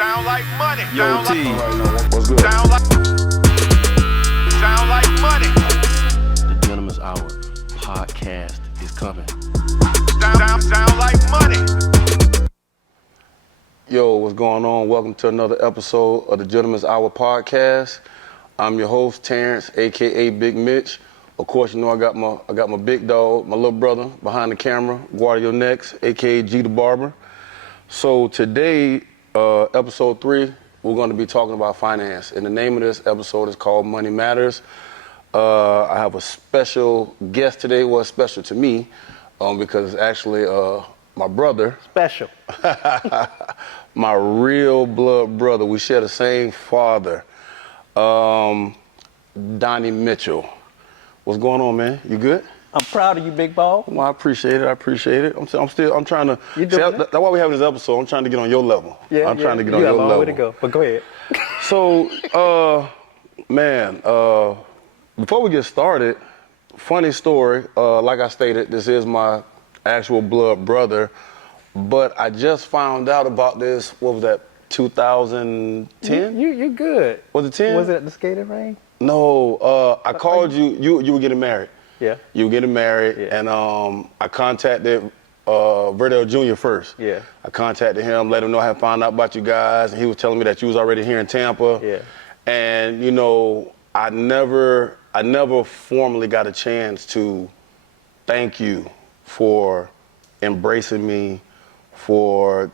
Sound like money. Yo, T. What's good? Sound like money. The Gentleman's Hour podcast is coming. Sound like money. Yo, what's going on? Welcome to another episode of the Gentleman's Hour podcast. I'm your host, Terrance, aka Big Mitch. Of course, you know I got my big dog, my little brother behind the camera, Guardio Next, aka G the Barber. So today, episode 3, we're going to be talking about finance. And the name of this episode is called Money Matters. I have a special guest today. Well, it's special to me because it's actually my brother. Special. My real blood brother. We share the same father. Donnie Mitchell. What's going on, man? You good? I'm proud of you, big ball. Well, I appreciate it. I'm trying to. You doing it? That's why we having this episode. I'm trying to get on your level. I'm trying to get on your level. You got a long way to go, but go ahead. So, man, before we get started, funny story. Like I stated, this is my actual blood brother, but I just found out about this. What was that? 2010? You're good. Was it 10? Was it at the skating ring? No, I called you. You were getting married. Yeah. You were getting married, Yeah. and I contacted Verdell Jr. first. Yeah. I contacted him, let him know I had found out about you guys, and he was telling me that you was already here in Tampa. Yeah. And you know, I never formally got a chance to thank you for embracing me, for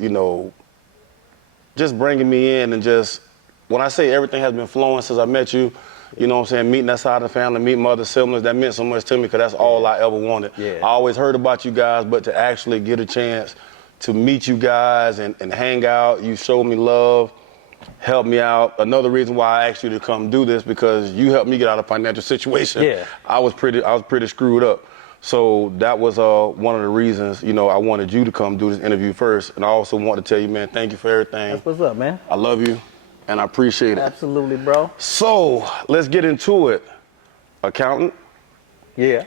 just bringing me in, and just when I say everything has been flowing since I met you. You know what I'm saying? Meeting that side of the family, meeting my other siblings, that meant so much to me because that's all I ever wanted. Yeah. I always heard about you guys, but to actually get a chance to meet you guys and hang out, you showed me love, helped me out. Another reason why I asked you to come do this because you helped me get out of a financial situation. Yeah. I was pretty screwed up. So that was one of the reasons, I wanted you to come do this interview first. And I also want to tell you, man, thank you for everything. That's what's up, man. I love you. And I appreciate it. Absolutely, bro. So let's get into it. Accountant, Yeah.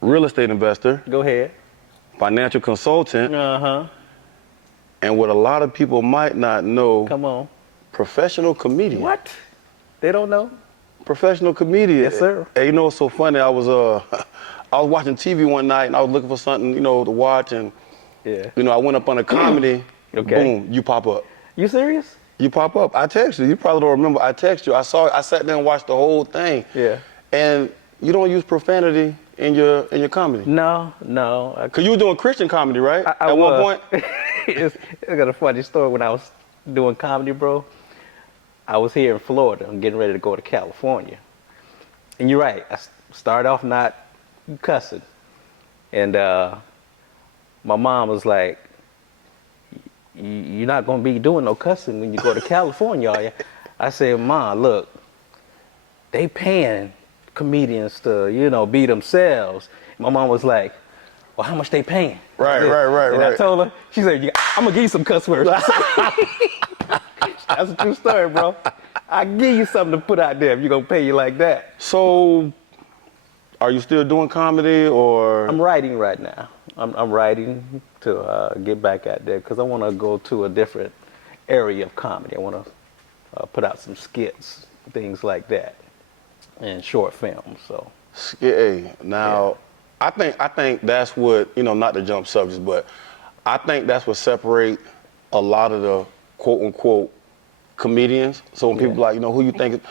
real estate investor, Go ahead. financial consultant, and what a lot of people might not know, Come on. professional comedian. What? They don't know? Professional comedian. Yes, sir. Hey, you know what's so funny? I was I was watching TV one night and I was looking for something, to watch, and Yeah. I went up on a comedy. Okay. Boom, you pop up. You serious? You pop up. I text you. You probably don't remember. I text you. I sat there and watched the whole thing. Yeah. And you don't use profanity in your comedy. No. Cause you were doing Christian comedy, right? I At one was. point. I got a funny story. When I was doing comedy, bro, I was here in Florida. I'm getting ready to go to California. And you're right. I started off not cussing. And my mom was like, you're not going to be doing no cussing when you go to California, are you? I said, Mom, look, they paying comedians to, be themselves. My mom was like, well, how much they paying? Right. And I told her, she said, I'm going to give you some cuss words. That's a true story, bro. I'll give you something to put out there if you're going to pay you like that. So, are you still doing comedy or? I'm writing right now. I'm writing to get back out there because I want to go to a different area of comedy. I want to put out some skits, things like that, and short films. So. Hey, now, yeah. I think that's what, not to jump subjects, but I think that's what separate a lot of the quote unquote comedians. So when people are like, who you think,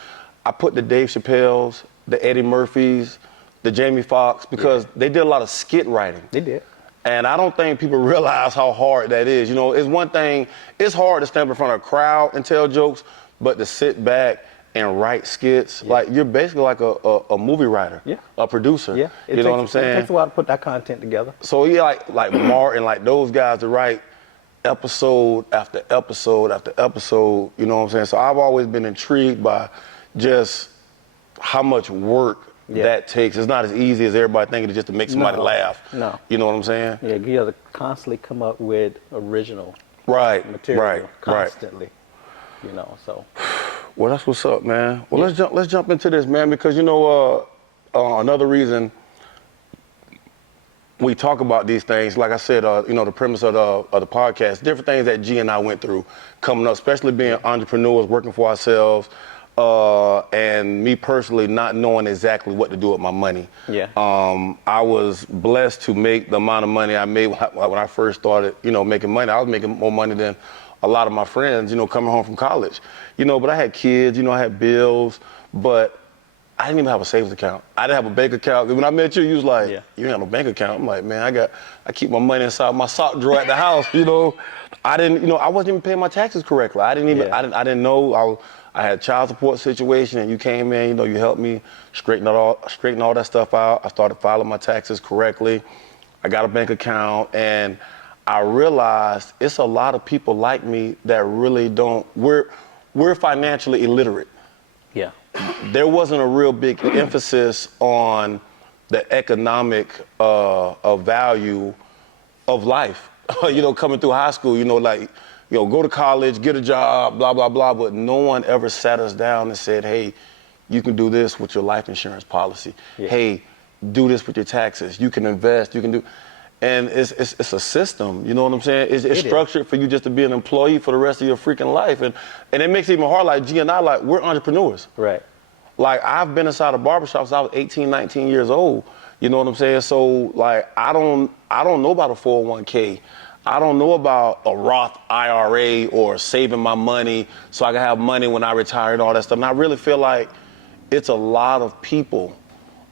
I put the Dave Chappelle's, the Eddie Murphys, the Jamie Foxx, because they did a lot of skit writing. They did. And I don't think people realize how hard that is. It's one thing, it's hard to stand in front of a crowd and tell jokes, but to sit back and write skits, like you're basically like a movie writer, a producer. Yeah. You know what I'm saying? It takes a while to put that content together. So like Martin, like those guys to write episode after episode after episode, you know what I'm saying? So I've always been intrigued by just how much work that takes. It's not as easy as everybody thinking, just to make somebody laugh. No. You know what I'm saying? Yeah, you have to constantly come up with original Right. material. Constantly. So. Well, that's what's up, man. Well, let's jump into this, man, because another reason we talk about these things. Like I said, the premise of the podcast, different things that G and I went through coming up, especially being entrepreneurs, working for ourselves, and me personally not knowing exactly what to do with my money. Yeah. I was blessed to make the amount of money I made when I first started, making money. I was making more money than a lot of my friends, coming home from college. But I had kids, I had bills, but I didn't even have a savings account. I didn't have a bank account. When I met you, you was like, Yeah. you ain't got no bank account. I'm like, man, I keep my money inside my sock drawer at the house, I didn't, I wasn't even paying my taxes correctly. I didn't even, Yeah. I didn't know. I had a child support situation, and you came in, you helped me straighten all that stuff out. I started filing my taxes correctly. I got a bank account, and I realized it's a lot of people like me that really don't, we're financially illiterate. Yeah. There wasn't a real big emphasis on the economic value of life. Coming through high school, go to college, get a job, blah, blah, blah. But no one ever sat us down and said, hey, you can do this with your life insurance policy. Yeah. Hey, do this with your taxes. You can invest, you can do. And it's a system, you know what I'm saying? It's structured for you just to be an employee for the rest of your freaking life. And it makes it even hard, like G and I, we're entrepreneurs. Right. Like, I've been inside a barbershop since I was 18, 19 years old. You know what I'm saying? So, like, I don't know about a 401k. I don't know about a Roth IRA or saving my money so I can have money when I retire and all that stuff. And I really feel like it's a lot of people,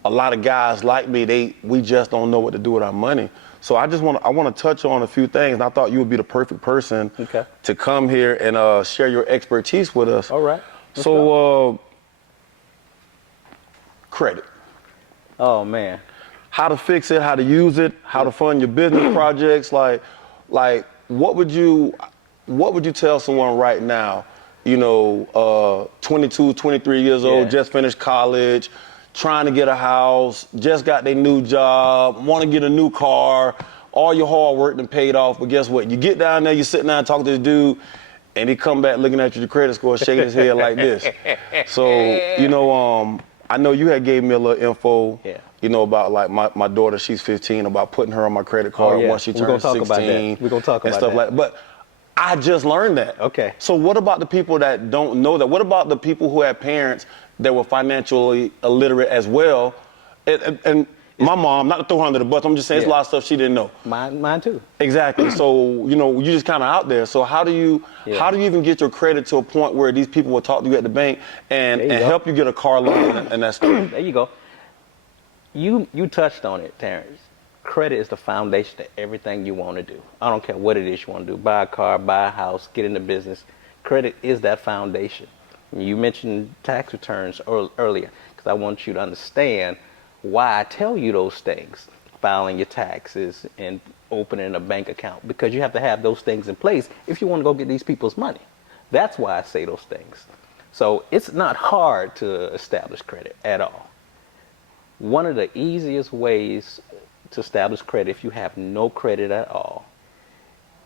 a lot of guys like me, we just don't know what to do with our money. So I want to touch on a few things, and I thought you would be the perfect person to come here and share your expertise with us. All right. So, credit. Oh, man. How to fix it, how to use it, how to fund your business projects. Like, what would you tell someone right now, 22, 23 years old, just finished college, trying to get a house, just got their new job, want to get a new car, all your hard work done paid off, but guess what? You get down there, you sit down and talk to this dude, and he come back looking at your credit score, shaking his head like this. So, I know you had gave me a little info, about like my daughter, she's 15, about putting her on my credit card once she turns 16. We're going to talk about stuff that. like that. But I just learned that. Okay. So what about the people that don't know that? What about the people who had parents that were financially illiterate as well? And my mom, not to throw her under the bus, I'm just saying there's a lot of stuff she didn't know. Mine too. Exactly. So, you just kind of out there. So how do you even get your credit to a point where these people will talk to you at the bank and help you get a car loan and that stuff? There you go. You touched on it, Terrance. Credit is the foundation of everything you want to do. I don't care what it is you want to do. Buy a car, buy a house, get into business. Credit is that foundation. You mentioned tax returns earlier because I want you to understand why I tell you those things. Filing your taxes and opening a bank account, because you have to have those things in place if you want to go get these people's money. That's why I say those things. So it's not hard to establish credit at all. One of the easiest ways to establish credit, if you have no credit at all,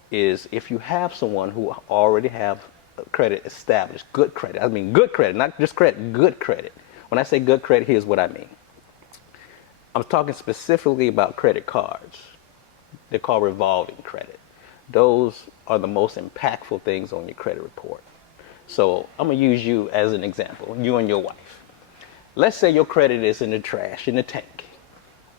is if you have someone who already have credit established, good credit. I mean good credit, not just credit, good credit. When I say good credit, here's what I mean. I'm talking specifically about credit cards. They're called revolving credit. Those are the most impactful things on your credit report. So I'm going to use you as an example, you and your wife. Let's say your credit is in the trash, in the tank.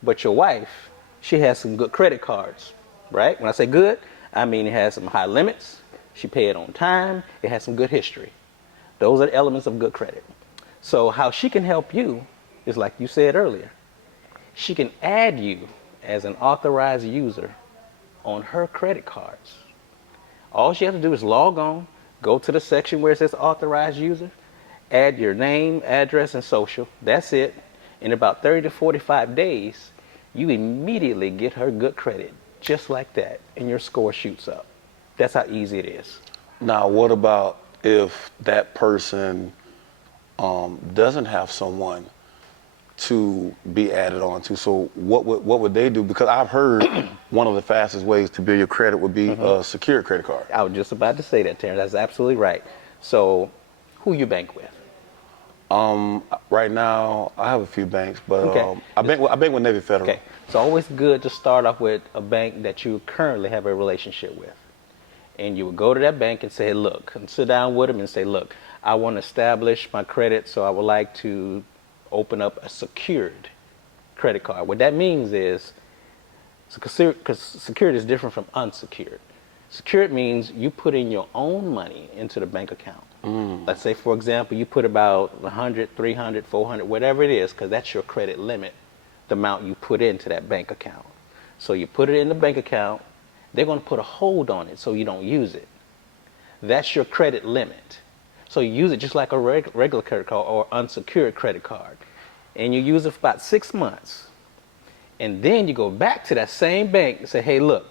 But your wife, she has some good credit cards, right? When I say good, I mean it has some high limits. She paid on time. It has some good history. Those are elements of good credit. So how she can help you is like you said earlier. She can add you as an authorized user on her credit cards. All she has to do is log on, go to the section where it says authorized user, add your name, address, and social. That's it. In about 30 to 45 days, you immediately get her good credit, just like that, and your score shoots up. That's how easy it is. Now, what about if that person doesn't have someone to be added on to? So what would they do? Because I've heard one of the fastest ways to build your credit would be a secured credit card. I was just about to say that, Terrance. That's absolutely right. So who you bank with? Right now, I have a few banks, but Okay. I bank with Navy Federal. Okay, it's always good to start off with a bank that you currently have a relationship with. And you would go to that bank and say, look, and sit down with them and say, look, I want to establish my credit, so I would like to open up a secured credit card. What that means is, because secured is different from unsecured. Secured means you put in your own money into the bank account. Let's say, for example, you put about 100, 300, 400, whatever it is, because that's your credit limit, the amount you put into that bank account. So you put it in the bank account, they're going to put a hold on it so you don't use it. That's your credit limit. So you use it just like a regular credit card or unsecured credit card. And you use it for about 6 months. And then you go back to that same bank and say, hey, look,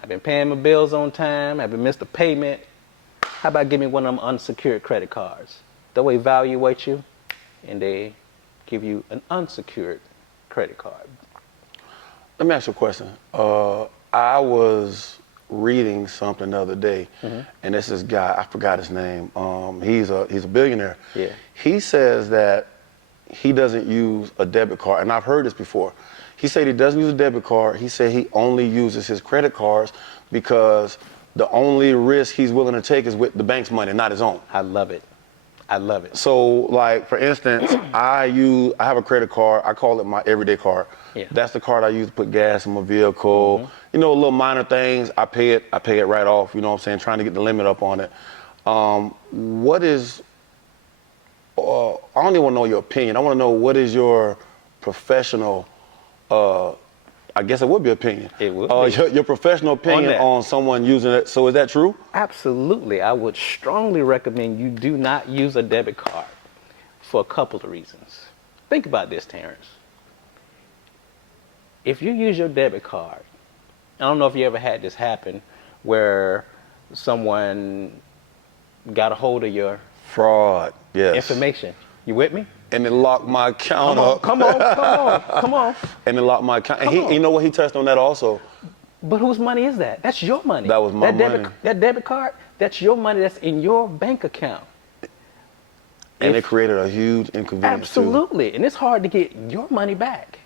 I've been paying my bills on time, I've been missed a payment. How about give me one of them unsecured credit cards? They'll evaluate you and they give you an unsecured credit card. Let me ask you a question. I was reading something the other day, and this guy, I forgot his name. He's a billionaire. Yeah. He says that he doesn't use a debit card, and I've heard this before. He said he doesn't use a debit card. He said he only uses his credit cards because the only risk he's willing to take is with the bank's money, not his own. I love it. I love it. So, like, for instance, I have a credit card. I call it my everyday card. Yeah. That's the card I use to put gas in my vehicle. You know, little minor things. I pay it right off. You know what I'm saying? Trying to get the limit up on it. What is? I don't even want to know your opinion. I want to know what is your professional. I guess it would be opinion. It would be. Your professional opinion on someone using it. So is that true? Absolutely. I would strongly recommend you do not use a debit card for a couple of reasons. Think about this, Terrance. If you use your debit card, I don't know if you ever had this happen where someone got a hold of your Fraud. Yes. information. You with me? And it locked my account up. Come on. And it locked my account. And you know what? He touched on that also. But whose money is that? That's your money. That was my money. That debit card, that's your money that's in your bank account. And it created a huge inconvenience. Absolutely. And it's hard to get your money back.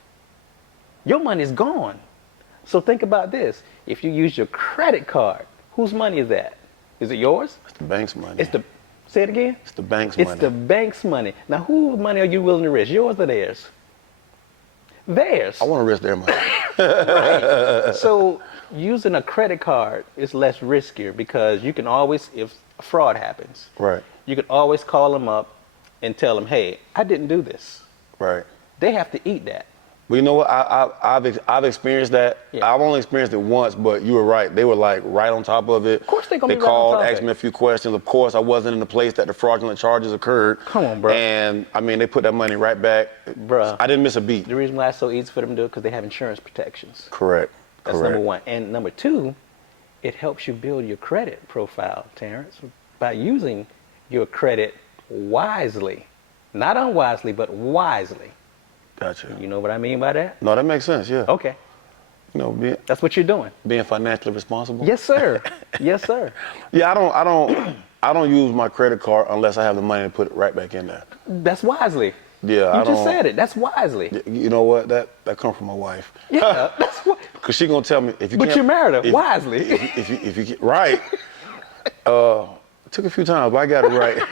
Your money is gone. So think about this. If you use your credit card, whose money is that? Is it yours? It's the bank's money. Say it again? It's the bank's money. It's the bank's money. Now, whose money are you willing to risk? Yours or theirs? Theirs. I want to risk their money. Right. So using a credit card is less riskier because you can always, if fraud happens, Right. you can always call them up and tell them, hey, I didn't do this. Right. They have to eat that. Well, you know what? I've experienced that. Yeah. I've only experienced it once, but you were right. They were like right on top of it. Of course they're gonna They be right on called, top of asked it. me a few questions. Of course, I wasn't in the place that the fraudulent charges occurred. Come on, bro. And I mean, they put that money right back. Bruh. I didn't miss a beat. The reason why it's so easy for them to do it because they have insurance protections. Correct. That's Correct. number one. And number two, it helps you build your credit profile, Terrance, by using your credit wisely. Not unwisely, but wisely. Gotcha. You know what I mean by that? No, that makes sense. Yeah. Okay. You know, That's what you're doing. being financially responsible. Yes, sir. Yes, sir. Yeah, I don't use my credit card unless I have the money to put it right back in there. That's wisely. Yeah, You just said it. That's wisely. You know what? That comes from my wife. Yeah, that's what. Cause she gonna tell me if you But can't. you married her if- wisely. If you get right. It took a few times, but I got it right.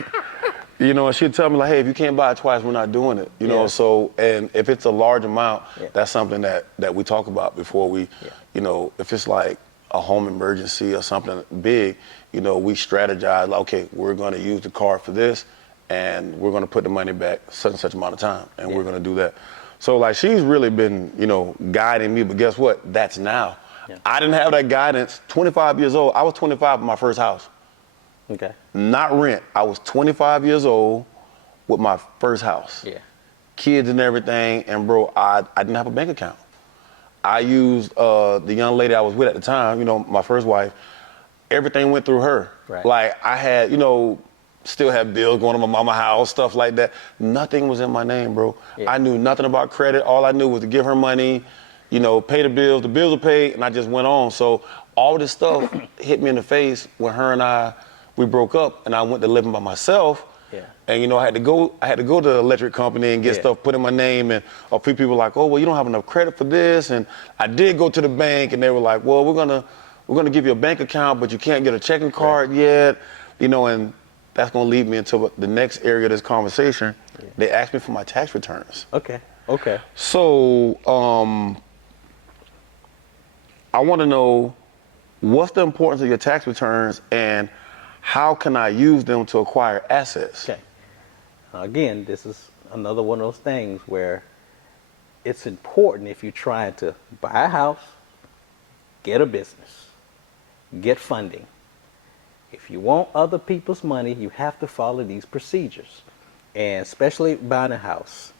You know, and she'd tell me like, hey, if you can't buy it twice, we're not doing it. You know, Yeah. so and if it's a large amount, Yeah. that's something that we talk about before we, you know, if it's like a home emergency or something big, you know, we strategize like, okay, we're gonna use the card for this and we're gonna put the money back such and such amount of time and we're gonna do that. So like she's really been, you know, guiding me, but guess what? That's now. Yeah. I didn't have that guidance. 25 years old. I was 25 in my first house. Okay. Not rent. I was 25 years old with my first house. Yeah. Kids and everything. And bro, I didn't have a bank account. I used the young lady I was with at the time, you know, my first wife. Everything went through her. Right. Like I had, you know, still had bills going to my mama's house, stuff like that. Nothing was in my name, bro. Yeah. I knew nothing about credit. All I knew was to give her money, you know, pay the bills. The bills were paid, and I just went on. So all this stuff hit me in the face when her and we broke up, and I went to living by myself. Yeah. And you know, I had to go to the electric company and get Yeah. stuff put in my name, and a few people were like, oh, well, you don't have enough credit for this. And I did go to the bank, and they were like, well, we're gonna give you a bank account, but you can't get a checking card yet. You know, and that's gonna lead me into the next area of this conversation. Yeah. They asked me for my tax returns. Okay. So I want to know, what's the importance of your tax returns, and how can I use them to acquire assets? Okay. Again, this is another one of those things where it's important if you're trying to buy a house, get a business, get funding. If you want other people's money, you have to follow these procedures. And especially buying a house,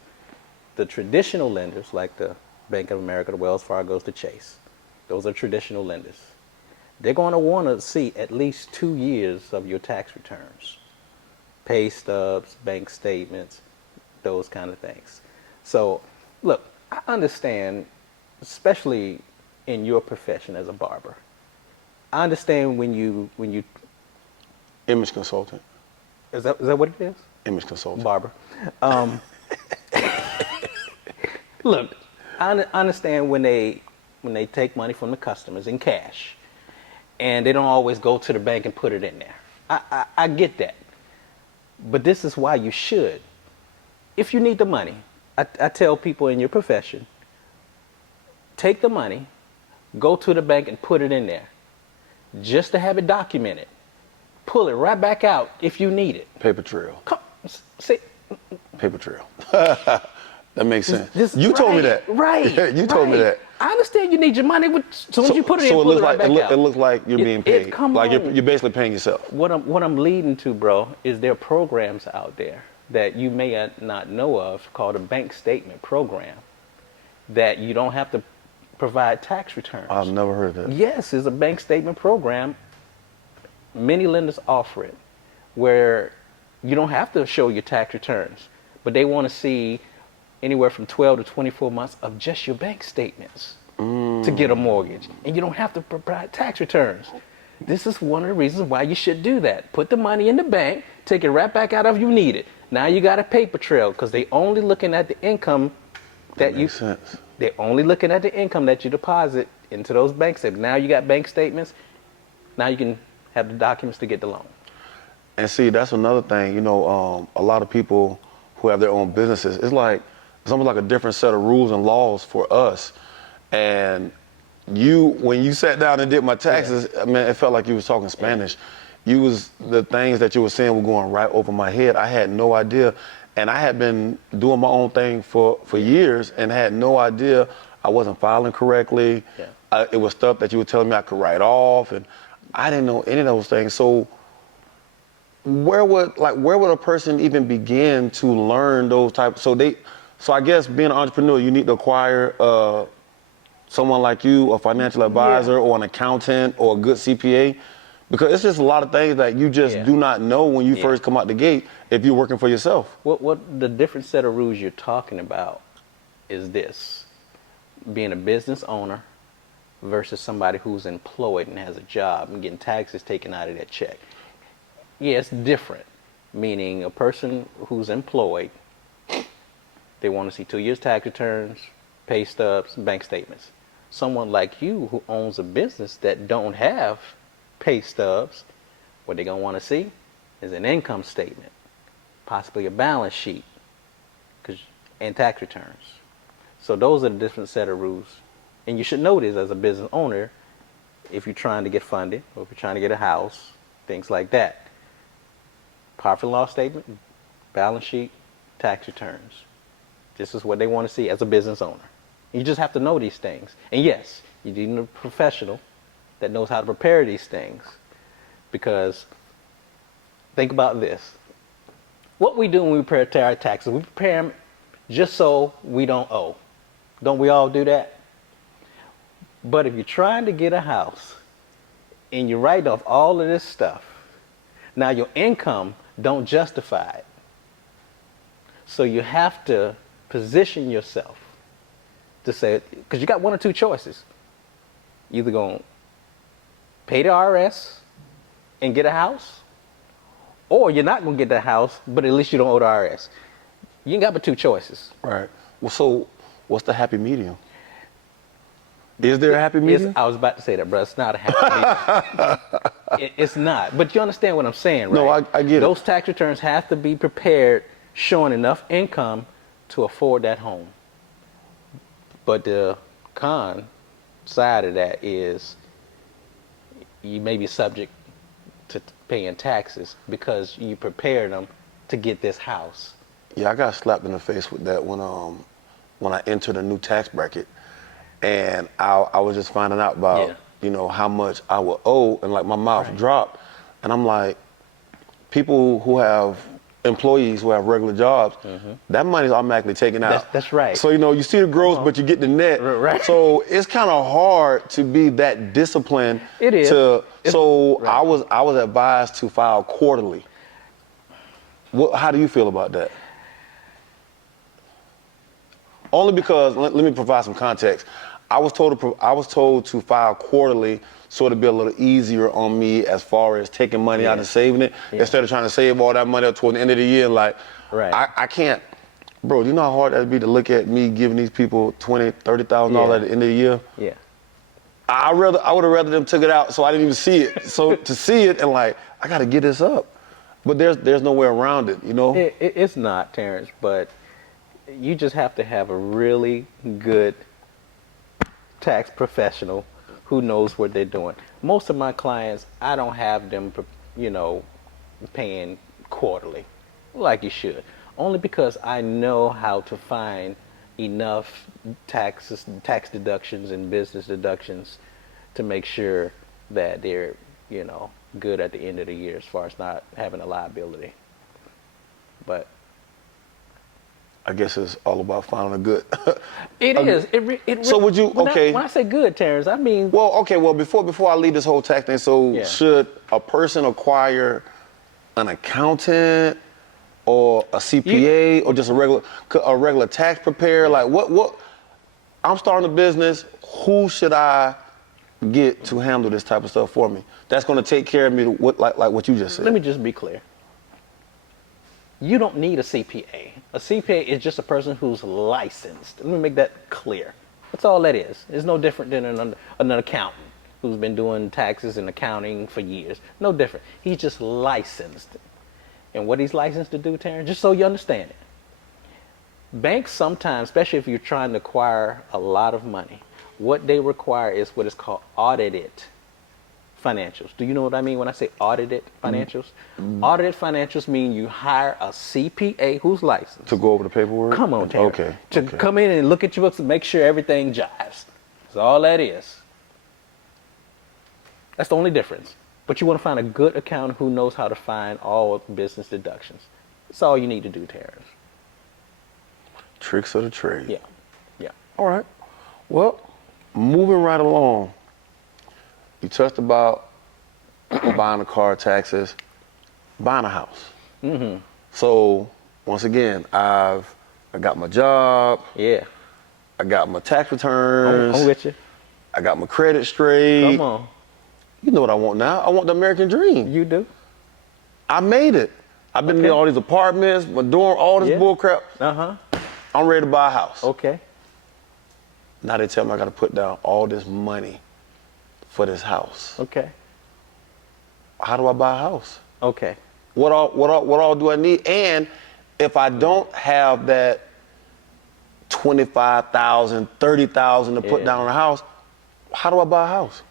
the traditional lenders like the Bank of America, the Wells Fargo's, the Chase, those are traditional lenders. They're going to want to see at least 2 years of your tax returns, pay stubs, bank statements, those kind of things. So, look, I understand, especially in your profession as a barber. I understand when you Image consultant. is that what it is? Image consultant. Barber. Look, I understand when they take money from the customers in cash, and they don't always go to the bank and put it in there. I get that. But this is why you should. If you need the money, I tell people in your profession, take the money, go to the bank and put it in there, just to have it documented. Pull it right back out if you need it. Paper trail. Come, see. Paper trail. That makes sense. You told me that. Right. You told me that. I understand you need your money, but as soon as you put it in, pull it right back out. It looks like you're being paid. Come like on. you're basically paying yourself. What I'm leading to, bro, is there are programs out there that you may not know of called a bank statement program that you don't have to provide tax returns. I've never heard of that. Yes, it's a bank statement program. Many lenders offer it where you don't have to show your tax returns, but they want to see anywhere from 12 to 24 months of just your bank statements to get a mortgage. And you don't have to provide tax returns. This is one of the reasons why you should do that. Put the money in the bank, take it right back out if you need it. Now you got a paper trail because they only looking at the income that makes sense. They're only looking at the income that you deposit into those bank statements. Now you got bank statements. Now you can have the documents to get the loan. And see, that's another thing. You know, a lot of people who have their own businesses, it's almost like a different set of rules and laws for us. And when you sat down and did my taxes, I mean, it felt like you was talking Spanish. The things that you were saying were going right over my head. I had no idea. And I had been doing my own thing for years and had no idea I wasn't filing correctly. Yeah. It was stuff that you were telling me I could write off, and I didn't know any of those things. So where would a person even begin to learn those types? So I guess being an entrepreneur, you need to acquire someone like you, a financial advisor or an accountant or a good CPA, because it's just a lot of things that you just do not know when you first come out the gate if you're working for yourself. What the different set of rules you're talking about is this: being a business owner versus somebody who's employed and has a job and getting taxes taken out of that check. Yeah, it's different. Meaning a person who's employed, they want to see 2 years tax returns, pay stubs, bank statements. Someone like you who owns a business that don't have pay stubs, what they're gonna want to see is an income statement, possibly a balance sheet, and tax returns. So those are the different set of rules. And you should know this as a business owner if you're trying to get funded or if you're trying to get a house, things like that. Profit and loss statement, balance sheet, tax returns. This is what they want to see as a business owner. You just have to know these things. And yes, you need a professional that knows how to prepare these things. Because think about this. What we do when we prepare our taxes, we prepare them just so we don't owe. Don't we all do that? But if you're trying to get a house and you write off all of this stuff, now your income don't justify it. So you have to position yourself to say, because you got one or two choices. Either going to pay the IRS and get a house, or you're not gonna get that house, but at least you don't owe the IRS. You ain't got but two choices. Right. Well, so what's the happy medium? Is there a happy medium? I was about to say that, bro. It's not a happy medium. It's not. But you understand what I'm saying, right? No, I get it. Those tax returns have to be prepared, showing enough income to afford that home. But the con side of that is you may be subject to paying taxes because you prepared them to get this house. Yeah, I got slapped in the face with that when I entered a new tax bracket, and I was just finding out about how much I would owe, and like my mouth dropped, and I'm like, people who have employees who have regular jobs, that money's automatically taken out. That's right. So you see the gross, but you get the net. Right. So it's kind of hard to be that disciplined. It is. I was advised to file quarterly. How do you feel about that? Only because let me provide some context. I was told to file quarterly, so it'd be a little easier on me as far as taking money out and saving it, instead of trying to save all that money up toward the end of the year. Like, I can't, bro. You know how hard that'd be to look at me giving these people $20,000, $30,000 at the end of the year. Yeah. I would have rather them took it out so I didn't even see it. So to see it and like, I got to get this up, but there's no way around it. It's not, Terrance, but you just have to have a really good tax professional who knows what they're doing. Most of my clients, I don't have them, paying quarterly like you should, only because I know how to find enough tax deductions and business deductions to make sure that they're, good at the end of the year as far as not having a liability. But I guess it's all about finding a good. It is. So would you? When I say good, Terrance, I mean. Well, okay. Well, before I leave this whole tax thing, so should a person acquire an accountant or a CPA or just a regular tax preparer? Like what? I'm starting a business. Who should I get to handle this type of stuff for me? That's going to take care of me. Like what you just said. Let me just be clear. You don't need a CPA. A CPA is just a person who's licensed. Let me make that clear. That's all that is. It's no different than an accountant who's been doing taxes and accounting for years. No different. He's just licensed. And what he's licensed to do, Terrance, just so you understand it. Banks sometimes, especially if you're trying to acquire a lot of money, what they require is what is called audited financials. Do you know what I mean when I say audited financials? Audited financials mean you hire a CPA who's licensed. To go over the paperwork? Come on, Terrance. Okay. To come in and look at your books and make sure everything jives. That's all that is. That's the only difference. But you want to find a good accountant who knows how to find all business deductions. That's all you need to do, Terrance. Tricks of the trade. Yeah. All right. Well, moving right along. You touched about buying a car, taxes, buying a house. So once again, I got my job. Yeah. I got my tax returns. I'm with you. I got my credit straight. Come on. You know what I want now? I want the American dream. You do? I made it. I've been in all these apartments, my dorm, all this bull crap. I'm ready to buy a house. Okay. Now they tell me I got to put down all this money for this house. Okay. How do I buy a house? Okay. What all do I need? And if I don't have that $25,000, $30,000 to put down on a house, how do I buy a house?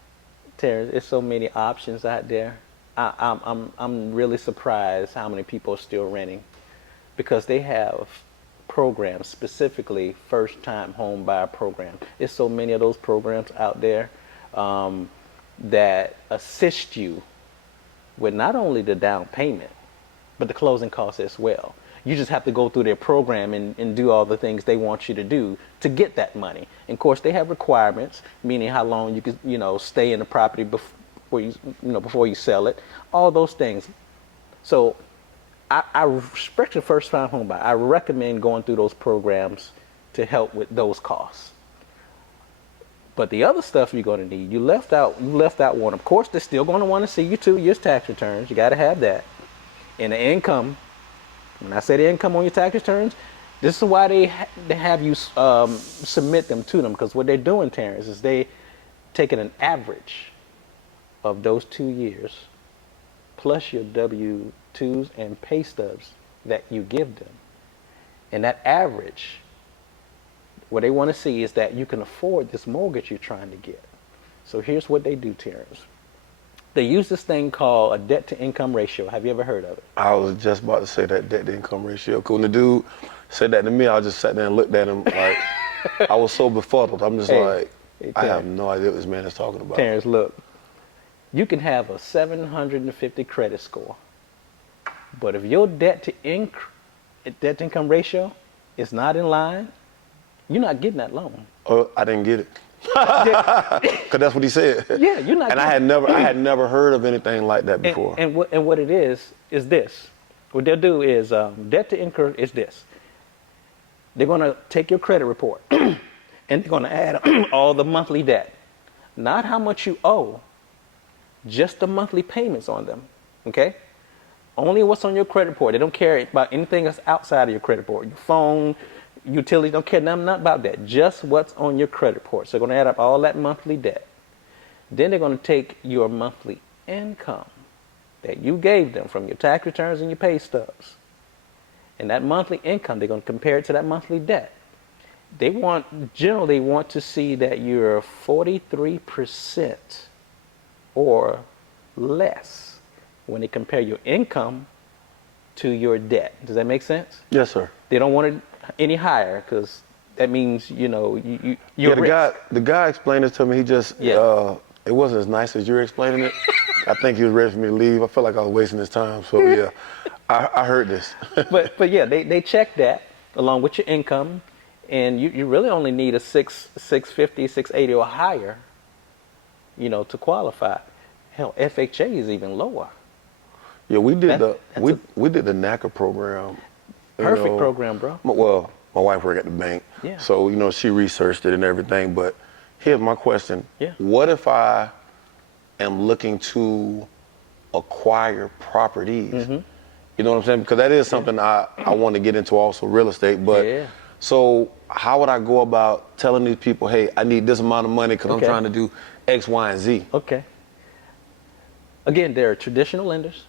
Terrance, there's so many options out there. I'm really surprised how many people are still renting, because they have programs, specifically first-time home buyer program. There's so many of those programs out there that assist you with not only the down payment, but the closing costs as well. You just have to go through their program and do all the things they want you to do to get that money. And of course, they have requirements, meaning how long you can, stay in the property before you sell it. All those things. So, especially first-time home buyer, I recommend going through those programs to help with those costs. But the other stuff you're going to need, you left out one. Of course, they're still going to want to see your 2 years tax returns. You got to have that. And the income, when I say the income on your tax returns, this is why they have you submit them to them, because what they're doing, Terrance, is they taking an average of those 2 years plus your W-2s and pay stubs that you give them. And that average, what they want to see is that you can afford this mortgage you're trying to get. So here's what they do, Terrance. They use this thing called a debt-to-income ratio. Have you ever heard of it? I was just about to say that debt-to-income ratio. 'Cause when the dude said that to me, I just sat there and looked at him like, I was so befuddled. I'm just Hey, I have no idea what this man is talking about. Terrance, look, you can have a 750 credit score, but if your debt-to-income ratio is not in line, you're not getting that loan. Oh, I didn't get it. Cause that's what he said. Yeah, you're not. And I had never heard of anything like that before. And what it is this. What they'll do is debt to income is this. They're gonna take your credit report and they're gonna add all the monthly debt, not how much you owe, just the monthly payments on them. Okay. Only what's on your credit report. They don't care about anything that's outside of your credit report. Your phone, utilities, don't care nothing about that. Just what's on your credit report. So they're going to add up all that monthly debt. Then they're going to take your monthly income that you gave them from your tax returns and your pay stubs. And that monthly income, they're going to compare it to that monthly debt. They generally want to see that you're 43% or less when they compare your income to your debt. Does that make sense? Yes, sir. They don't want it any higher because that means, you're the guy explained it to me. He just, it wasn't as nice as you were explaining it. I think he was ready for me to leave. I felt like I was wasting his time. So yeah, I heard this. but yeah, they check that along with your income, and you really only need a 650, 680 or higher, to qualify. Hell, FHA is even lower. Yeah, we did we did the NACA program. Perfect program, bro. Well, my wife worked at the bank, Yeah. So she researched it and everything. But here's my question: Yeah. What if I am looking to acquire properties? Mm-hmm. You know what I'm saying? Because that is something I want to get into, also real estate. But so how would I go about telling these people, hey, I need this amount of money because I'm trying to do X, Y, and Z? Okay. Again, there are traditional lenders,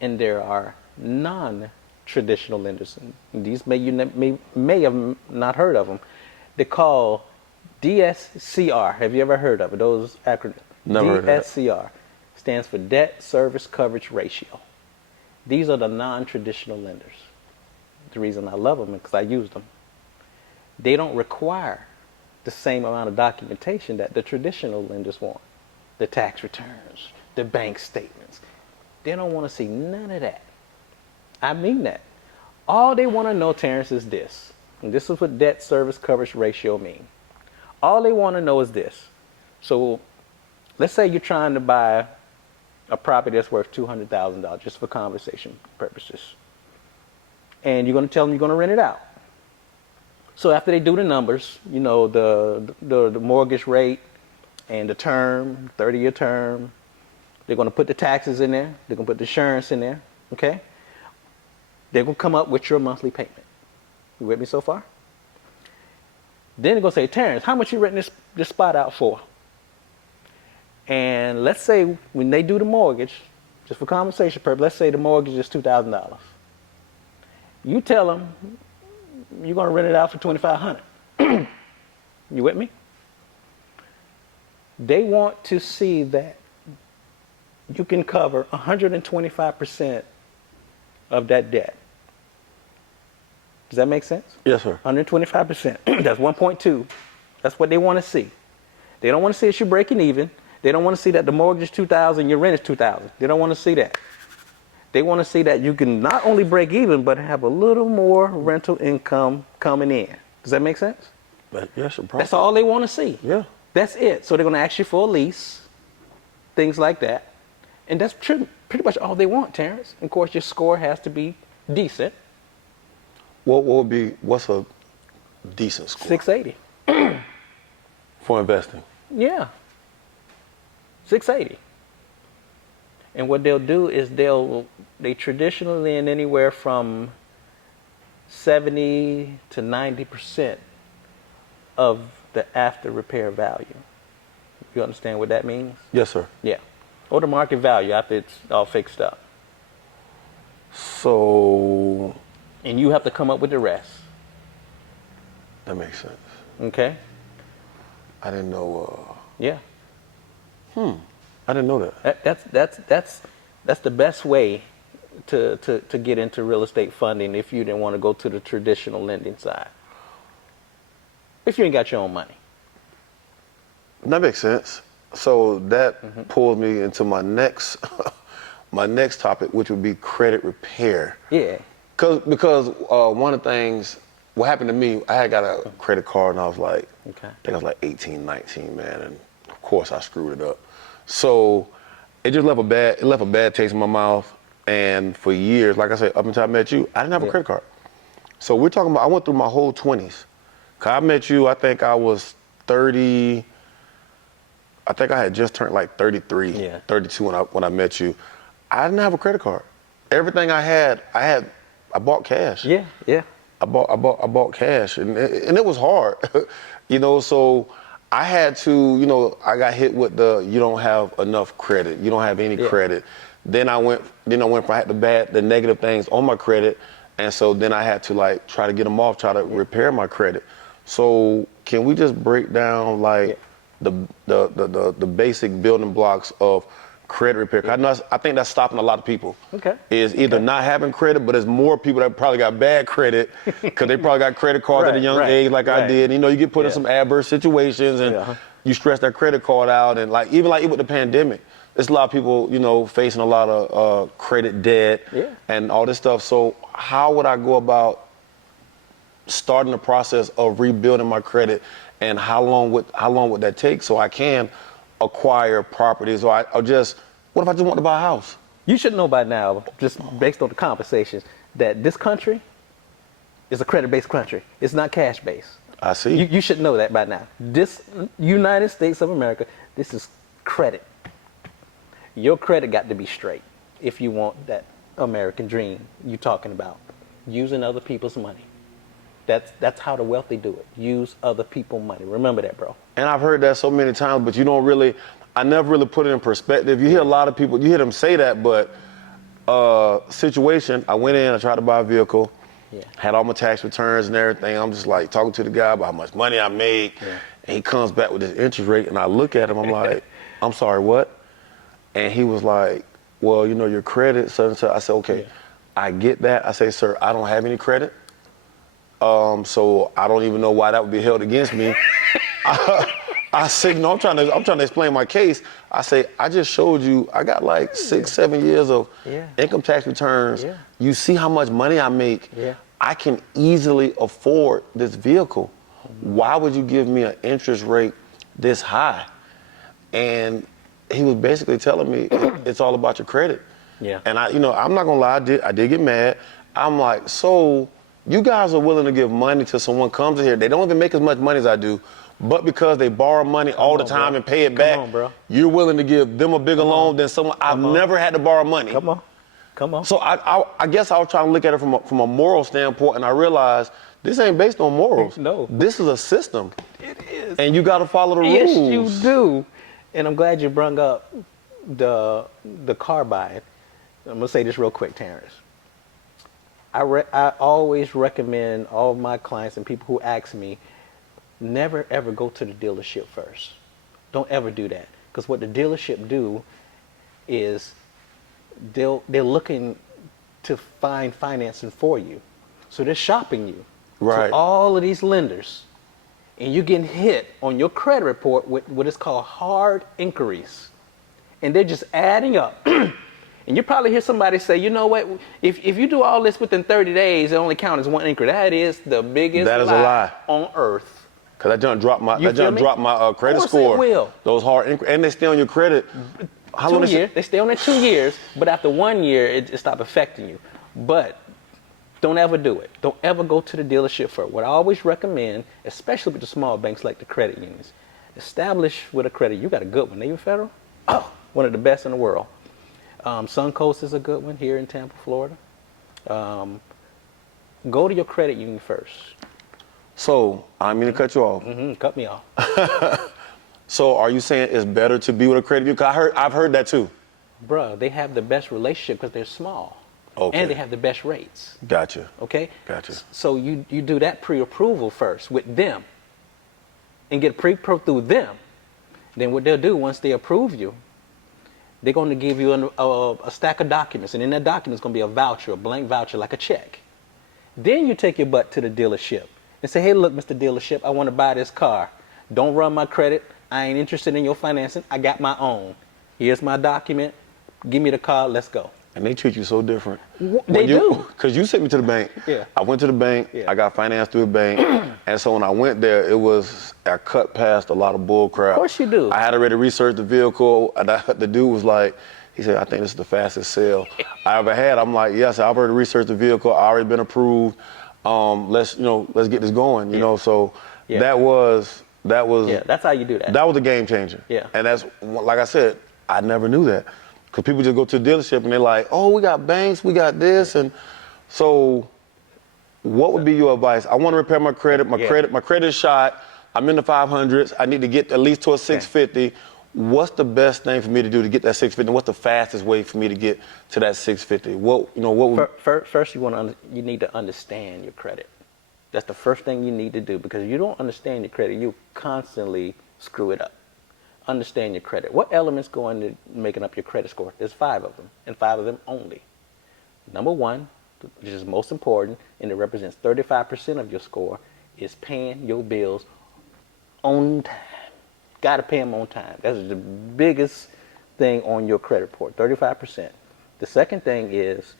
and there are non-traditional lenders. And these you may have not heard of them. They're called DSCR. Have you ever heard of it? Those acronyms. Never heard of it. DSCR stands for Debt Service Coverage Ratio. These are the non-traditional lenders. The reason I love them is because I use them. They don't require the same amount of documentation that the traditional lenders want. The tax returns, the bank statements. They don't want to see none of that. I mean that. All they want to know, Terrance, is this. And this is what debt service coverage ratio means. All they want to know is this. So let's say you're trying to buy a property that's worth $200,000 just for conversation purposes. And you're going to tell them you're going to rent it out. So after they do the numbers, the mortgage rate and the term, 30-year term, they're going to put the taxes in there. They're going to put the insurance in there. Okay? They're going to come up with your monthly payment. You with me so far? Then they're going to say, Terrance, how much you renting this spot out for? And let's say when they do the mortgage, just for conversation purpose, let's say the mortgage is $2,000. You tell them you're going to rent it out for $2,500. You with me? They want to see that you can cover 125% of that debt. Does that make sense? Yes, sir. 125%. That's 1.2. That's what they want to see. They don't want to see that you're breaking even. They don't want to see that the mortgage is $2,000, your rent is $2,000. They don't want to see that. They want to see that you can not only break even, but have a little more rental income coming in. Does that make sense? Yes, sir. That's all they want to see. Yeah. That's it. So they're going to ask you for a lease, things like that. And that's pretty much all they want, Terrance. And of course, your score has to be decent. What's a decent score? 680. For investing? Yeah. 680. And what they'll do is they traditionally lend anywhere from 70 to 90% of the after repair value. You understand what that means? Yes, sir. Yeah. Or the market value after it's all fixed up. So And you have to come up with the rest. that makes sense. Okay? I didn't know. Yeah. I didn't know that. That's the best way to get into real estate funding if you didn't want to go to the traditional lending side. If you ain't got your own money. That makes sense. So that pulls me into my next my next topic, which would be credit repair. Yeah. Because one of the things, what happened to me, I had got a credit card and I was like, Okay. I think I was like 18, 19, man, and of course I screwed it up. So it just left a bad taste in my mouth. And for years, like I said, up until I met you, I didn't have a credit card. So we're talking about, I went through my whole 20s. Cause I met you, I think I was 30. I think I had just turned like 33, 32 when I met you. I didn't have a credit card. Everything I bought cash. Yeah, yeah. I bought cash, and it was hard, So I had to, I got hit with you don't have enough credit, you don't have any credit. Then I went from I had the negative things on my credit, and so then I had to like try to get them off, try to repair my credit. So can we just break down like the basic building blocks of credit repair? I think that's stopping a lot of people. Okay. Is either not having credit, but there's more people that probably got bad credit because they probably got credit cards at a young age, like I did. You get put in some adverse situations and you stress that credit card out, and even with the pandemic, there's a lot of people, facing a lot of credit debt and all this stuff. So how would I go about starting the process of rebuilding my credit, and how long would that take so I can acquire properties, or just, what if I just want to buy a house? You should know by now, just based on the conversations, that this country is a credit-based country. It's not cash-based. I see. You should know that by now. This United States of America, this is credit. Your credit got to be straight if you want that American dream you're talking about. Using other people's money. That's how the wealthy do it. Use other people's money. Remember that, bro. And I've heard that so many times, but I never really put it in perspective. You hear a lot of people, you hear them say that, but situation, I went in, I tried to buy a vehicle, had all my tax returns and everything. I'm just like talking to the guy about how much money I make, and he comes back with this interest rate, and I look at him, I'm like, I'm sorry, what? And he was like, well, your credit, so I said, okay, I get that. I say, sir, I don't have any credit. So I don't even know why that would be held against me. I said, no, I'm trying to explain my case. I say, I just showed you, I got like 6-7 years of income tax returns. Yeah. You see how much money I make. Yeah. I can easily afford this vehicle. Why would you give me an interest rate this high? And he was basically telling me it's all about your credit. Yeah. And I'm not gonna lie, I did get mad. I'm like, so you guys are willing to give money to someone comes in here, they don't even make as much money as I do, but because they borrow money all the time and pay it back, you're willing to give them a bigger loan than someone I've never had to borrow money. Come on. So I guess I was trying to look at it from a moral standpoint, and I realized this ain't based on morals. No. This is a system. It is. And you got to follow the rules. Yes, you do. And I'm glad you brought up the car buying. I'm going to say this real quick, Terrance. I always recommend all of my clients and people who ask me, never ever go to the dealership first. Don't ever do that. Because what the dealership do is they're looking to find financing for you. So they're shopping you to all of these lenders. And you're getting hit on your credit report with what is called hard inquiries. And they're just adding up. And you probably hear somebody say, you know what, if you do all this within 30 days, it only counts as one inquiry. That is the biggest lie on earth. Because that junk dropped my credit score. It will. Those hard inquiries, and they stay on your credit. How long 2 years. They stay on there 2 years, but after 1 year, it stops affecting you. But don't ever do it. Don't ever go to the dealership first. What I always recommend, especially with the small banks like the credit unions, establish with a credit. You got a good one. Navy Federal? Oh, one of the best in the world. Suncoast is a good one here in Tampa, Florida. Go to your credit union first. So, I don't mean to cut you off. Cut me off. So, are you saying it's better to be with a credit union? 'Cause I've heard that too. Bruh, they have the best relationship because they're small. Okay. And they have the best rates. Gotcha. Okay? Gotcha. So you do that pre-approval first with them and get pre-approved through them. Then what they'll do once they approve you, they're going to give you a stack of documents. And in that document is going to be a voucher, a blank voucher, like a check. Then you take your butt to the dealership and say, hey, look, Mr. Dealership, I want to buy this car. Don't run my credit. I ain't interested in your financing. I got my own. Here's my document. Give me the car. Let's go. And they treat you so different. They do. Because you sent me to the bank. Yeah. I went to the bank. Yeah. I got financed through the bank. And so when I went there, I cut past a lot of bull crap. Of course you do. I had already researched the vehicle. And the dude was like, he said, I think this is the fastest sale I ever had. I'm like, yes, I've already researched the vehicle. I already been approved. Let's get this going, you know. So that was that's how you do that. That was a game changer. Yeah. And that's, like I said, I never knew that. Because people just go to the dealership and they're like, oh, we got banks, we got this. And so what would be your advice? I want to repair my credit. My credit is shot. I'm in the 500s. I need to get at least to a 650. What's the best thing for me to do to get that 650? What's the fastest way for me to get to that 650? First, you need to understand your credit. That's the first thing you need to do, because if you don't understand your credit, you constantly screw it up. Understand your credit. What elements go into making up your credit score? There's 5 of them, and 5 of them only. Number 1, which is most important, and it represents 35% of your score, is paying your bills on time. Got to pay them on time. That's the biggest thing on your credit report, 35%. The second thing is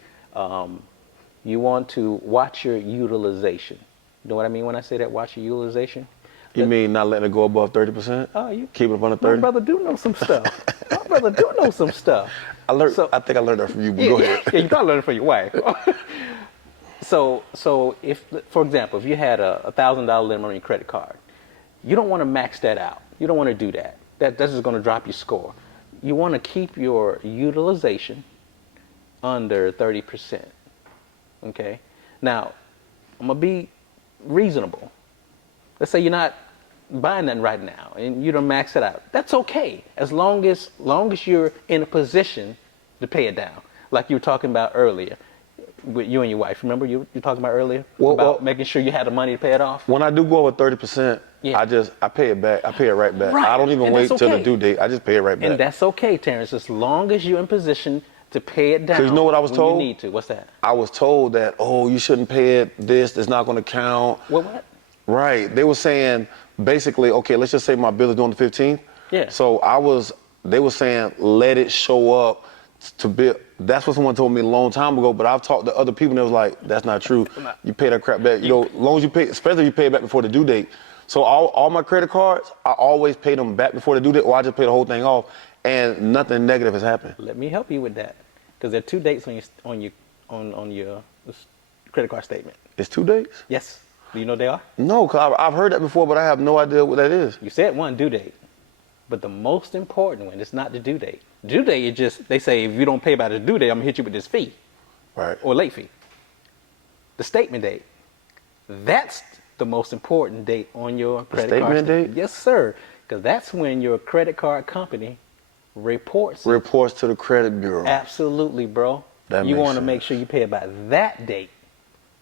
you want to watch your utilization. You know what I mean when I say that, watch your utilization? You mean not letting it go above 30%? Oh, you keep it up under 30? My brother do know some stuff. I think I learned that from you, but go ahead. Yeah, you probably learned it from your wife. So if, for example, if you had a $1,000 limit on your credit card, you don't want to max that out. You don't want to do that. That's just going to drop your score. You want to keep your utilization under 30%. Okay? Now, I'm going to be reasonable. Let's say you're not buying nothing right now and you don't max it out. That's okay, as long as you're in a position to pay it down. Like you were talking about earlier with you and your wife. Remember you were talking about earlier about making sure you had the money to pay it off? When I do go over 30%, I pay it back. I pay it right back. Right. I don't even wait till the due date. I just pay it right back. And that's okay, Terrance, as long as you're in position to pay it down. Because you know what I was told? You need to. What's that? I was told that, you shouldn't pay it this. It's not going to count. What? Right. They were saying, basically, okay, let's just say my bill is due on the 15th. Yeah. So they were saying, let it show up to bill. That's what someone told me a long time ago, but I've talked to other people and it was like, that's not true. You pay that crap back. As long as you pay, especially if you pay it back before the due date. So all my credit cards, I always pay them back before the due date, or I just pay the whole thing off, and nothing negative has happened. Let me help you with that, because there are 2 dates on your credit card statement. It's 2 dates? Yes. Do you know what they are? No, because I've heard that before, but I have no idea what that is. You said one, due date. But the most important one is not the due date. Due date is just, they say, if you don't pay by the due date, I'm going to hit you with this fee. Right. Or late fee. The statement date. That's the most important date on your credit card statement. Statement date? Yes, sir. Because that's when your credit card company reports to the credit bureau. Absolutely, bro. You want to make sure you pay it by that date.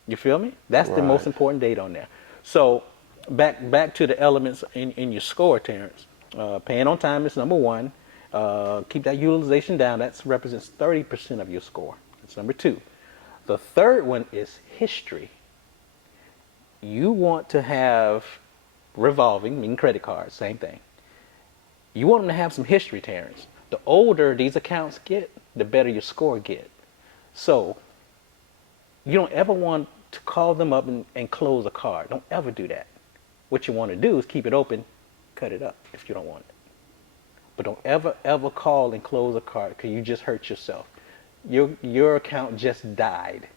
You feel me? That's the most important date on there. So back to the elements in your score, Terrance. Paying on time is number 1. Keep that utilization down. That represents 30% of your score. That's number 2. The third one is history. You want to have revolving, meaning credit cards, same thing. You want them to have some history, Terrance. The older these accounts get, the better your score get. So you don't ever want to call them up and close a card. Don't ever do that. What you want to do is keep it open, cut it up if you don't want it. But don't ever call and close a card, because you just hurt yourself. Your account just died.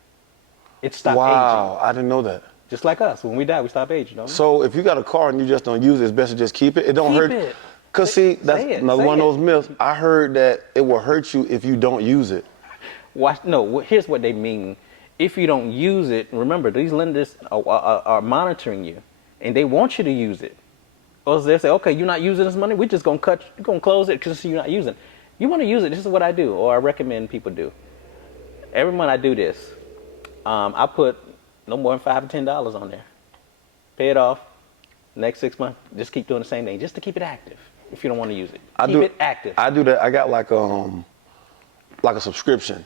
It stopped aging. Wow, I didn't know that. Just like us, when we die, we stop aging, don't we? So if you got a card and you just don't use it, it's best to just keep it. It don't hurt. Cause see, that's say it, another say one of it. those myths. I heard that it will hurt you if you don't use it. Watch. No, here's what they mean. If you don't use it, remember these lenders are monitoring you, and they want you to use it. Or they say, okay, you're not using this money. We're just gonna close it because you're not using it. You want to use it. This is what I do, or I recommend people do. Every month I do this. I put no more than $5 to $10 on there. Pay it off. Next 6 months, just keep doing the same thing, just to keep it active. If you don't want to use it, keep it active. I do that. I got like a subscription.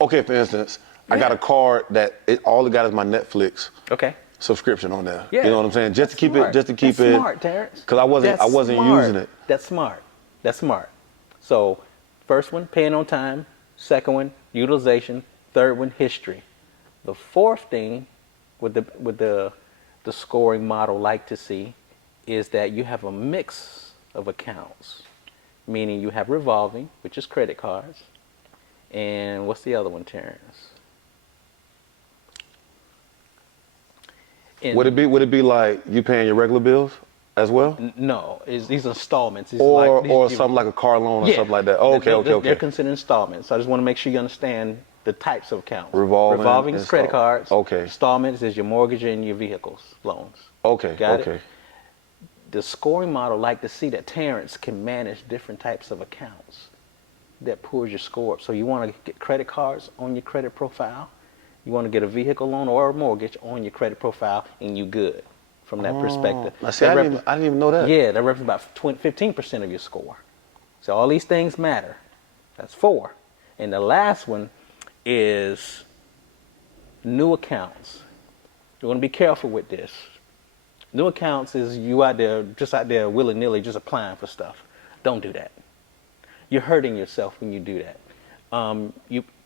Okay, for instance, I got a card that all it got is my Netflix Okay. subscription on there. Yeah. You know what I'm saying? Just to keep Smart. it. That's smart, Terrance. Because I wasn't using it. That's smart. That's smart. So, first one, paying on time. Second one, utilization. Third one, history. The fourth thing, with the scoring model like to see, is that you have a mix of accounts, meaning you have revolving, which is credit cards, and what's the other one, Terrance? Would it be like you paying your regular bills as well? No, these are installments. It's Or something like a car loan or something like that. Oh, okay. They're considered installments. So I just want to make sure you understand the types of accounts. Revolving is credit cards. Okay. Installments is your mortgage and your vehicles loans. Okay. Got okay. it? The scoring model like to see that Terrance can manage different types of accounts that pulls your score up. So you want to get credit cards on your credit profile. You want to get a vehicle loan or a mortgage on your credit profile, and you good from that perspective. Now, see, I didn't even know that. Yeah, that represents about 15% of your score. So all these things matter. That's 4. And the last one is new accounts. You want to be careful with this. New accounts is you out there willy-nilly just applying for stuff. Don't do that. You're hurting yourself when you do that.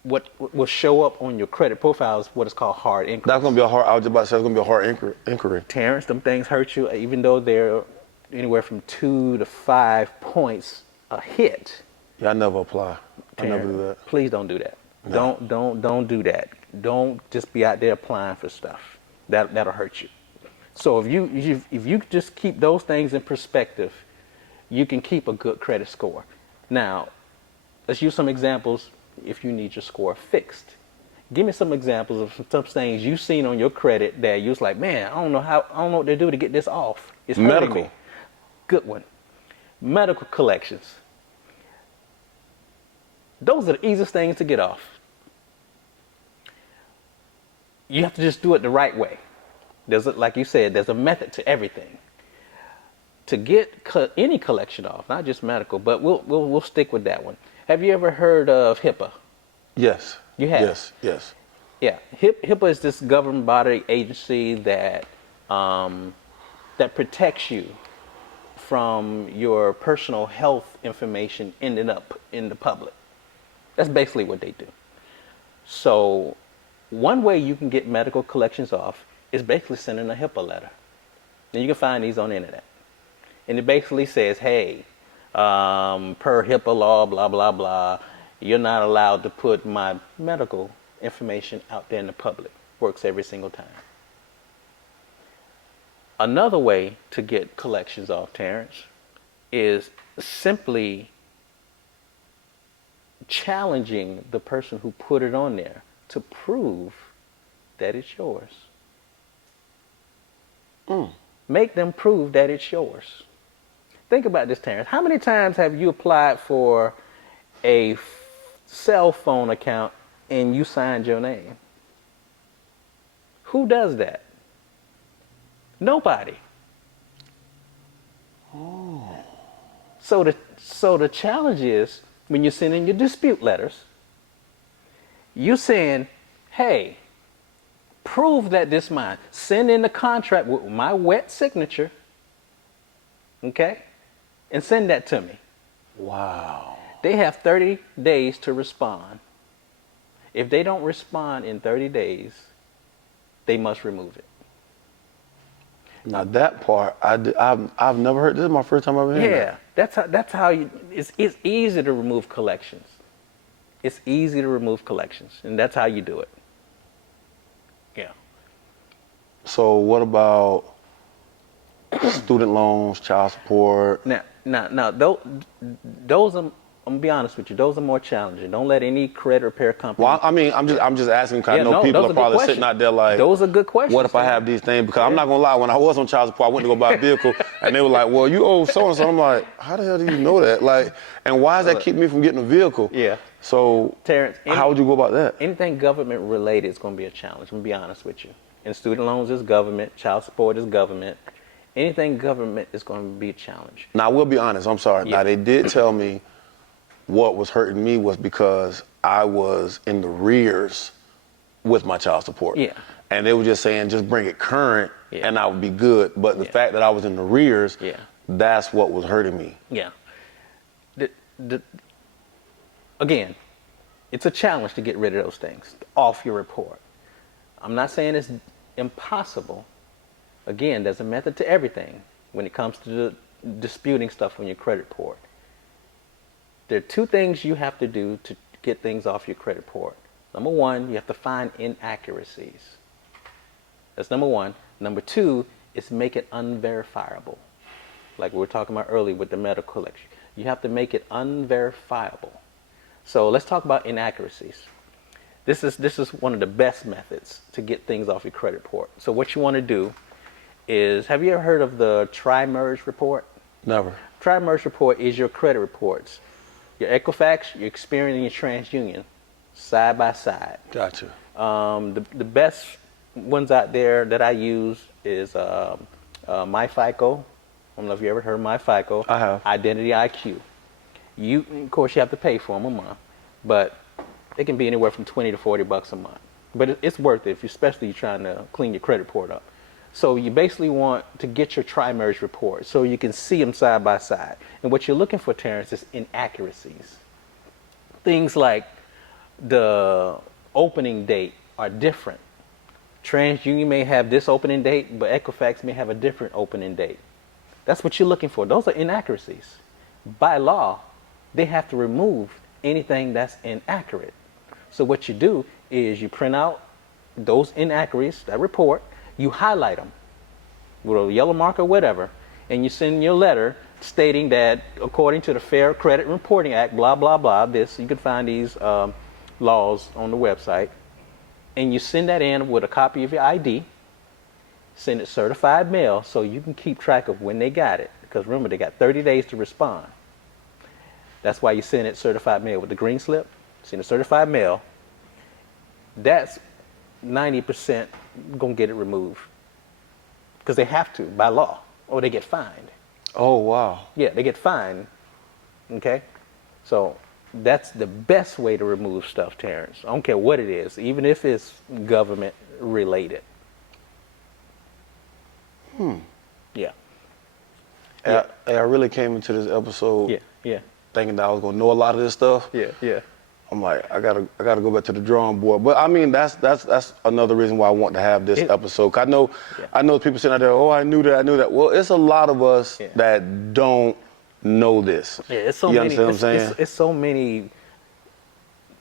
What will show up on your credit profile is what is called hard inquiries. That's gonna be a hard. I was just about to say it's gonna be a hard inquiry. Terrance, them things hurt you, even though they're anywhere from 2 to 5 points a hit. Yeah, I never apply. I never do that. Please don't do that. No. Don't do that. Don't just be out there applying for stuff. That'll hurt you. So if you just keep those things in perspective, you can keep a good credit score. Now, let's use some examples if you need your score fixed. Give me some examples of some things you've seen on your credit that you're like, man, I don't know what to do to get this off. It's hurting Medical. me. Good one. Medical collections. Those are the easiest things to get off. You have to just do it the right way. Like you said, there's a method to everything. To get any collection off, not just medical, but we'll stick with that one. Have you ever heard of HIPAA? Yes. You have? Yes. Yeah. HIPAA is this government body agency that protects you from your personal health information ending up in the public. That's basically what they do. So one way you can get medical collections off is basically sending a HIPAA letter. And you can find these on the internet. And it basically says, hey, per HIPAA law, blah, blah, blah, you're not allowed to put my medical information out there in the public. Works every single time. Another way to get collections off, Terrance, is simply challenging the person who put it on there to prove that it's yours. Make them prove that it's yours. Think about this, Terrance. How many times have you applied for a cell phone account and you signed your name? Who does that? Nobody. So the challenge is when you're sending your dispute letters, you're saying, hey, prove that this is mine. Send in the contract with my wet signature, okay? And send that to me. Wow. They have 30 days to respond. If they don't respond in 30 days, they must remove it. Now that part, I've never heard. This is my first time ever hearing that. Yeah, that's how you. It's easy to remove collections. It's easy to remove collections, and that's how you do it. Yeah. So what about student loans, child support? Now, Now, those are. I'm gonna be honest with you. Those are more challenging. Don't let any credit repair company. Well, I mean, I'm just asking because Yeah, I know no, people those are are good probably questions. sitting out there like, Those are good questions. what if I have these things? Because I'm not gonna lie, when I was on child support, I went to go buy a vehicle, and they were like, well, you owe so and so. I'm like, how the hell do you know that? Like, and why does that keep me from getting a vehicle? Yeah. So, Terrance, how would you go about that? Anything government related is going to be a challenge. I'm going to be honest with you. And student loans is government. Child support is government. Anything government is going to be a challenge. Now, I will be honest. I'm sorry. Yeah. Now, they did tell me what was hurting me was because I was in the rears with my child support. Yeah. And they were just saying, just bring it current, Yeah. and I would be good. But the fact that I was in the rears, Yeah. that's what was hurting me. Yeah. Again, it's a challenge to get rid of those things off your report. I'm not saying it's impossible. Again, there's a method to everything when it comes to disputing stuff on your credit report. There are two things you have to do to get things off your credit report. Number one, you have to find inaccuracies. That's number one. Number two is make it unverifiable. Like we were talking about earlier with the medical collection. You have to make it unverifiable. So let's talk about inaccuracies. This is one of the best methods to get things off your credit report. So what you want to do is, have you ever heard of the tri-merge report? Never. Tri-merge report is your credit reports. Your Equifax, your Experian, and your TransUnion, side by side. Gotcha. The best ones out there that I use is MyFICO. I don't know if you ever heard of MyFICO. I have. Identity IQ. Of course, you have to pay for them a month, but it can be anywhere from $20 to $40 a month. But it's worth it, especially you're trying to clean your credit report up. So you basically want to get your tri-merge report so you can see them side by side. And what you're looking for, Terrance, is inaccuracies. Things like the opening date are different. TransUnion may have this opening date, but Equifax may have a different opening date. That's what you're looking for. Those are inaccuracies. By law, they have to remove anything that's inaccurate. So what you do is you print out those inaccuracies, that report, you highlight them with a yellow marker or whatever, and you send your letter stating that according to the Fair Credit Reporting Act, blah, blah, blah, this, you can find these laws on the website, and you send that in with a copy of your ID, send it certified mail so you can keep track of when they got it, because remember, they got 30 days to respond. That's why you send it certified mail with the green slip, send it certified mail. That's 90% gonna get it removed because they have to by law or they get fined. Oh, wow. Yeah, they get fined. Okay, so that's the best way to remove stuff, Terrance. I don't care what it is, even if it's government related. Yeah. I really came into this episode Yeah. thinking that I was gonna know a lot of this stuff. Yeah. I'm like, I gotta go back to the drawing board. But I mean, that's another reason why I want to have this episode. 'Cause I know people sitting out there, oh, I knew that. Well, it's a lot of us that don't know this. Yeah, it's so you many. understand what I'm saying? It's so many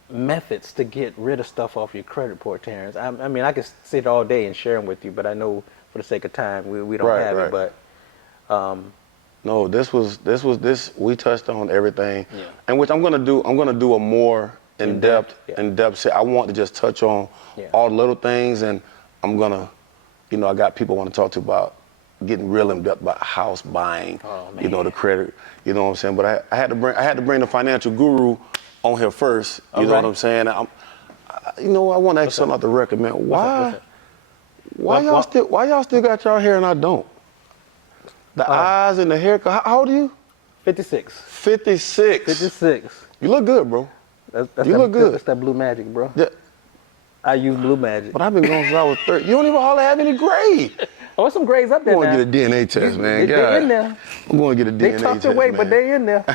methods to get rid of stuff off your credit report, Terrance. I mean, I could sit all day and share them with you, but I know for the sake of time, we don't have it. But no, we touched on everything, and which I'm gonna do a more in-depth. I want to just touch on all the little things, and I'm gonna, I got people I want to talk to about getting real in-depth about house buying, the credit, you know what I'm saying? But I had to bring the financial guru on here first, you know what I'm saying? I want to ask something off the record, man. Why y'all still got y'all hair and I don't? The eyes and the haircut. How old are you? 56. 56. 56. You look good, bro. You look good. That's that blue magic, bro. Yeah. I use blue magic. But I've been going since I was 30. You don't even hardly have any gray. Oh, there's some grays up there I'm now. going to get a DNA test, man. They're in there. I'm going to get a DNA test, They tucked away, man. but they in there.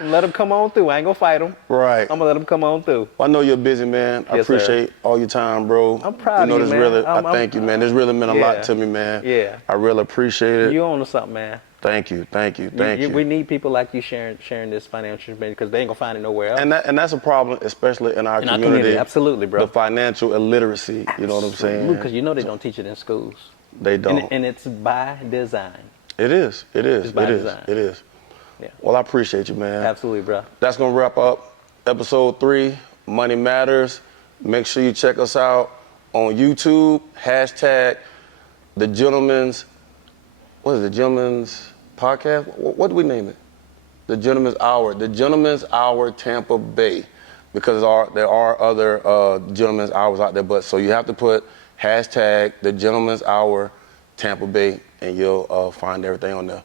Let them come on through. I ain't going to fight them. Right. I'm going to let them come on through. Well, I know you're busy, man. I Yes, sir. appreciate all your time, bro. I'm proud of you, this man. Really, I thank you, man. This really meant a lot to me, man. Yeah. I really appreciate it. You own something, man. Thank you. We need people like you sharing this financial information because they ain't gonna find it nowhere else. And that's a problem, especially in our community. Absolutely, bro. The financial illiteracy, you know what I'm saying? Because they don't teach it in schools. They don't. And it's by design. It is. It is. It's by It is. design. It is. Yeah. Well, I appreciate you, man. Absolutely, bro. That's gonna wrap up episode 3, Money Matters. Make sure you check us out on YouTube. Hashtag the Gentleman's. What is it? The Gentleman's Podcast? What do we name it? The Gentleman's Hour. The Gentleman's Hour Tampa Bay. Because there are other Gentleman's Hours out there, but so you have to put hashtag the Gentleman's Hour Tampa Bay, and you'll find everything on there.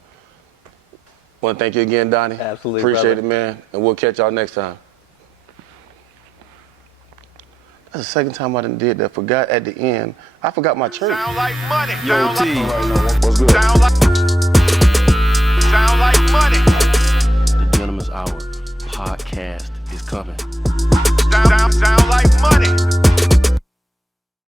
Want to thank you again, Donnie. Absolutely, Appreciate brother. it, man. And we'll catch y'all next time. That's the second time I done did that. Forgot at the end. I forgot my church. Sound like money. Yo, Sound T. like, What's good? sound like money. The Gentleman's Hour podcast is coming.